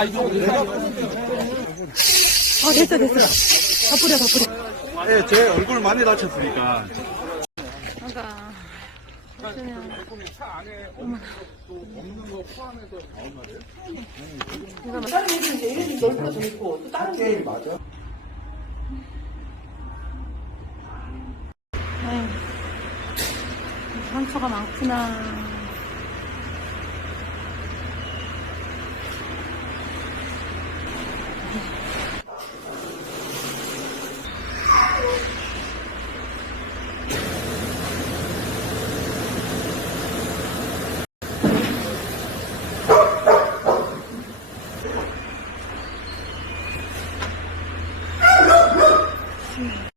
아 됐어 됐어. 다 뿌려 다 뿌려. 네, 제 얼굴 많이 다쳤으니까. 아까 그러면 차 안에 없는 거 포함해서 다른 애들은 이제 이런 집 넓고 재밌고 또 다른 게 맞아. 상처가 많구나. me. Mm.